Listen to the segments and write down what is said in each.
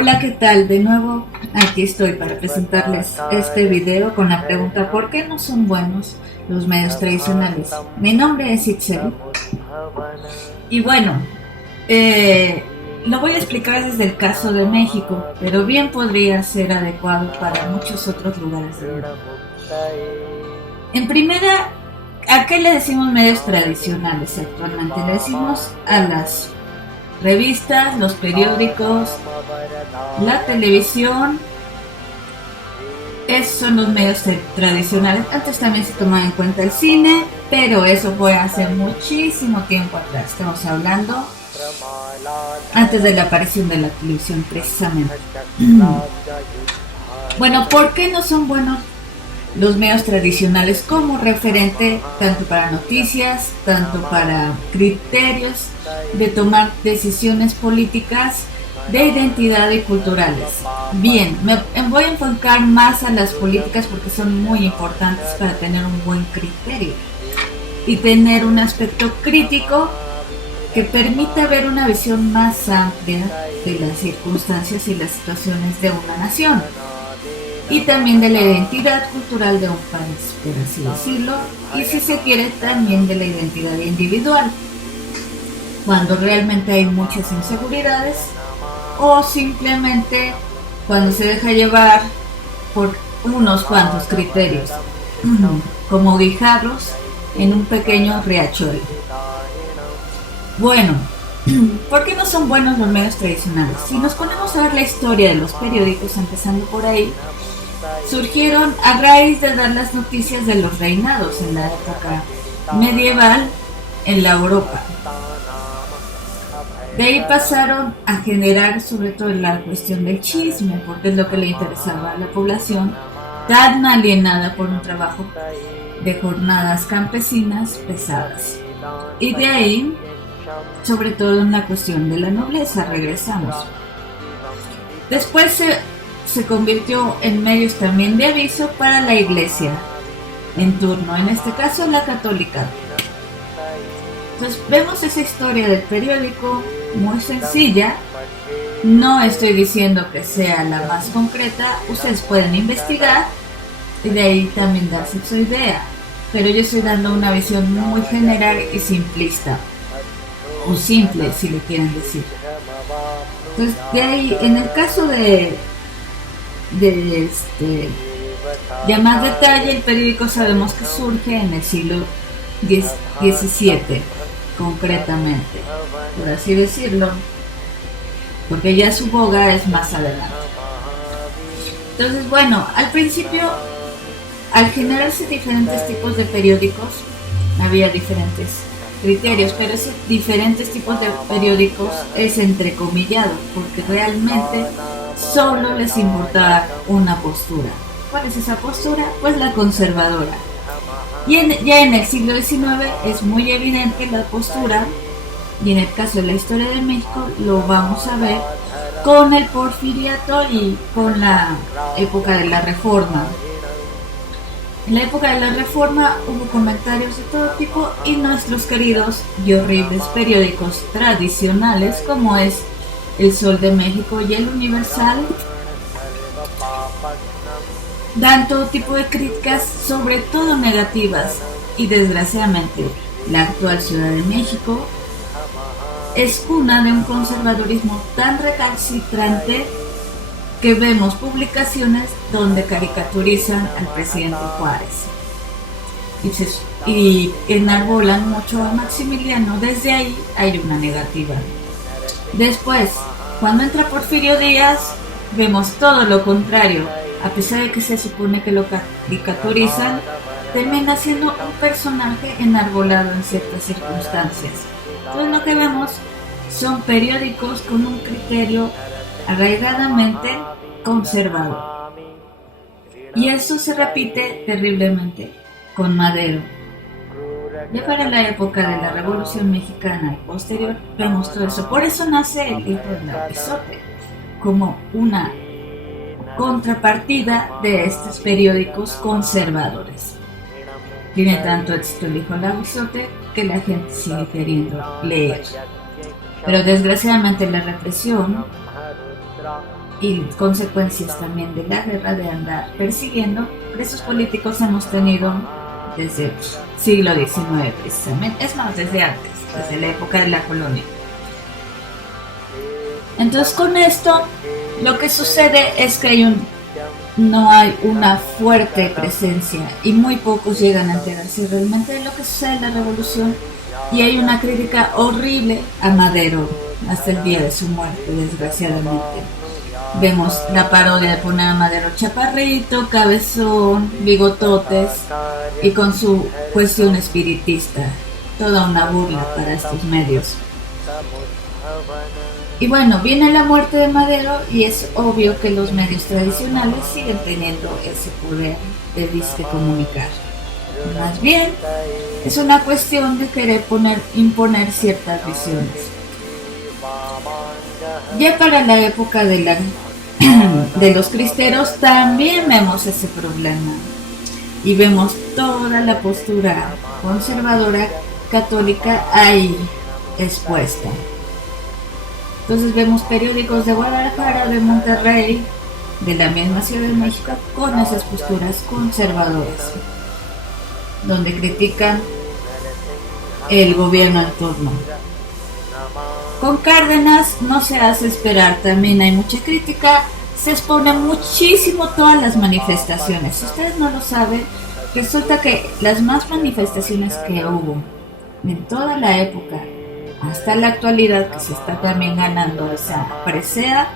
Hola, ¿qué tal? De nuevo aquí estoy para presentarles este video con la pregunta ¿por qué no son buenos los medios tradicionales? Mi nombre es Itzel y bueno, lo voy a explicar desde el caso de México, pero bien podría ser adecuado para muchos otros lugares del mundo. En primera, ¿a qué le decimos medios tradicionales actualmente? Le decimos a las revistas, los periódicos, la televisión. Esos son los medios tradicionales. Antes también se tomaba en cuenta el cine, pero eso fue hace muchísimo tiempo atrás. Estamos hablando antes de la aparición de la televisión, precisamente. Bueno, ¿por qué no son buenos los medios tradicionales como referente tanto para noticias, tanto para criterios de tomar decisiones políticas, de identidad y culturales? Bien, me voy a enfocar más a las políticas porque son muy importantes para tener un buen criterio y tener un aspecto crítico que permita ver una visión más amplia de las circunstancias y las situaciones de una nación y también de la identidad cultural de un país, por así decirlo, y si se quiere también de la identidad individual, cuando realmente hay muchas inseguridades o simplemente cuando se deja llevar por unos cuantos criterios, como guijarros en un pequeño riachuelo. Bueno, ¿por qué no son buenos los medios tradicionales? Si nos ponemos a ver la historia de los periódicos, empezando por ahí, surgieron a raíz de dar las noticias de los reinados en la época medieval en la Europa. De ahí pasaron a generar sobre todo la cuestión del chisme, porque es lo que le interesaba a la población, tan alienada por un trabajo de jornadas campesinas pesadas. Y de ahí, sobre todo en la cuestión de la nobleza, regresamos. Después se convirtió en medios también de aviso para la iglesia en turno, en este caso la católica. Entonces vemos esa historia del periódico muy sencilla. No estoy diciendo que sea la más concreta, ustedes pueden investigar y de ahí también darse su idea, pero yo estoy dando una visión muy general y simplista, o simple si le quieren decir. Entonces de ahí, en el caso de más detalle, el periódico sabemos que surge en el siglo XVII, concretamente, por así decirlo, porque ya su boga es más adelante. Entonces, bueno, al principio, al generarse diferentes tipos de periódicos, había diferentes criterios, pero esos diferentes tipos de periódicos es entrecomillado, porque realmente solo les importaba una postura. ¿Cuál es esa postura? Pues la conservadora. Y ya en el siglo XIX es muy evidente la postura, y en el caso de la historia de México lo vamos a ver con el Porfiriato y con la época de la Reforma. En la época de la Reforma hubo comentarios de todo tipo y nuestros queridos y horribles periódicos tradicionales como es El Sol de México y El Universal dan todo tipo de críticas, sobre todo negativas, y desgraciadamente la actual Ciudad de México es cuna de un conservadurismo tan recalcitrante que vemos publicaciones donde caricaturizan al presidente Juárez y enarbolan mucho a Maximiliano. Desde ahí hay una negativa. Después, cuando entra Porfirio Díaz, vemos todo lo contrario. A pesar de que se supone que lo caricaturizan, termina siendo un personaje enarbolado en ciertas circunstancias. Entonces lo que vemos son periódicos con un criterio arraigadamente conservador. Y eso se repite terriblemente con Madero. Ya para la época de la Revolución Mexicana y posterior vemos todo eso. Por eso nace el libro de Lavizote, como una contrapartida de estos periódicos conservadores. Tiene tanto éxito el hijo Lavizote que la gente sigue queriendo leer. Pero desgraciadamente la represión y consecuencias también de la guerra de andar persiguiendo, presos políticos hemos tenido desde el siglo XIX precisamente, es más, desde antes, desde la época de la colonia. Entonces con esto lo que sucede es que no hay una fuerte presencia y muy pocos llegan a enterarse realmente de lo que sucede en la revolución, y hay una crítica horrible a Madero hasta el día de su muerte, desgraciadamente. Vemos la parodia de poner a Madero chaparrito, cabezón, bigototes y con su cuestión espiritista, toda una burla para estos medios. Y bueno, viene la muerte de Madero y es obvio que los medios tradicionales siguen teniendo ese poder de disque comunicar. Más bien, es una cuestión de querer imponer ciertas visiones. Ya para la época de los cristeros también vemos ese problema y vemos toda la postura conservadora católica ahí expuesta. Entonces vemos periódicos de Guadalajara, de Monterrey, de la misma Ciudad de México, con esas posturas conservadoras, donde critican el gobierno en turno. Con Cárdenas no se hace esperar, también hay mucha crítica, se expone muchísimo todas las manifestaciones. Si ustedes no lo saben, resulta que las más manifestaciones que hubo en toda la época, hasta la actualidad, que se está también ganando esa presea,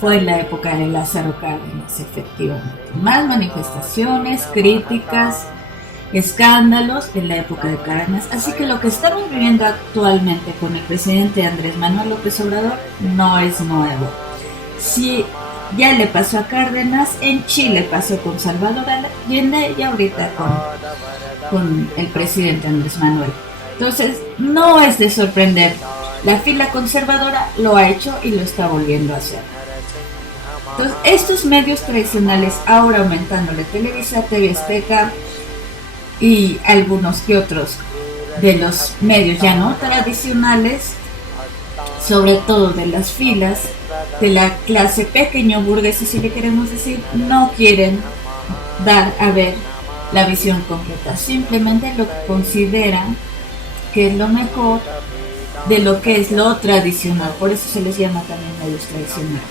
fue en la época de Lázaro Cárdenas, efectivamente. Más manifestaciones, críticas, escándalos en la época de Cárdenas. Así que lo que estamos viviendo actualmente con el presidente Andrés Manuel López Obrador no es nuevo. Si ya le pasó a Cárdenas, en Chile pasó con Salvador Allende y ahorita con el presidente Andrés Manuel. Entonces, no es de sorprender. La fila conservadora lo ha hecho y lo está volviendo a hacer. Entonces, estos medios tradicionales, ahora aumentándole Televisa, TV Azteca y algunos que otros de los medios ya no tradicionales, sobre todo de las filas de la clase pequeño burguesa, si le queremos decir, no quieren dar a ver la visión completa, simplemente lo que consideran que es lo mejor de lo que es lo tradicional, por eso se les llama también medios tradicionales.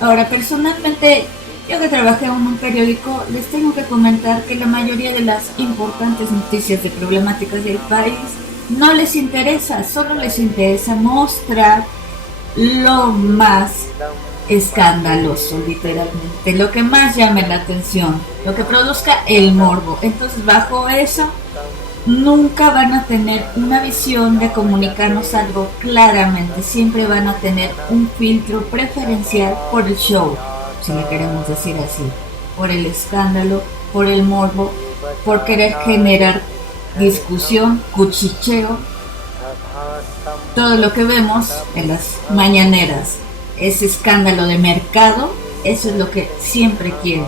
Ahora, personalmente, yo que trabajé en un periódico, les tengo que comentar que la mayoría de las importantes noticias de problemáticas del país no les interesa, solo les interesa mostrar lo más escandaloso, literalmente, lo que más llame la atención, lo que produzca el morbo. Entonces, bajo eso, nunca van a tener una visión de comunicarnos algo claramente, siempre van a tener un filtro preferencial por el show, si le queremos decir así, por el escándalo, por el morbo, por querer generar discusión, cuchicheo. Todo lo que vemos en las mañaneras, ese escándalo de mercado, eso es lo que siempre quieren.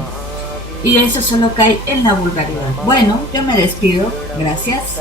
Y eso solo cae en la vulgaridad. Bueno, yo me despido. Gracias.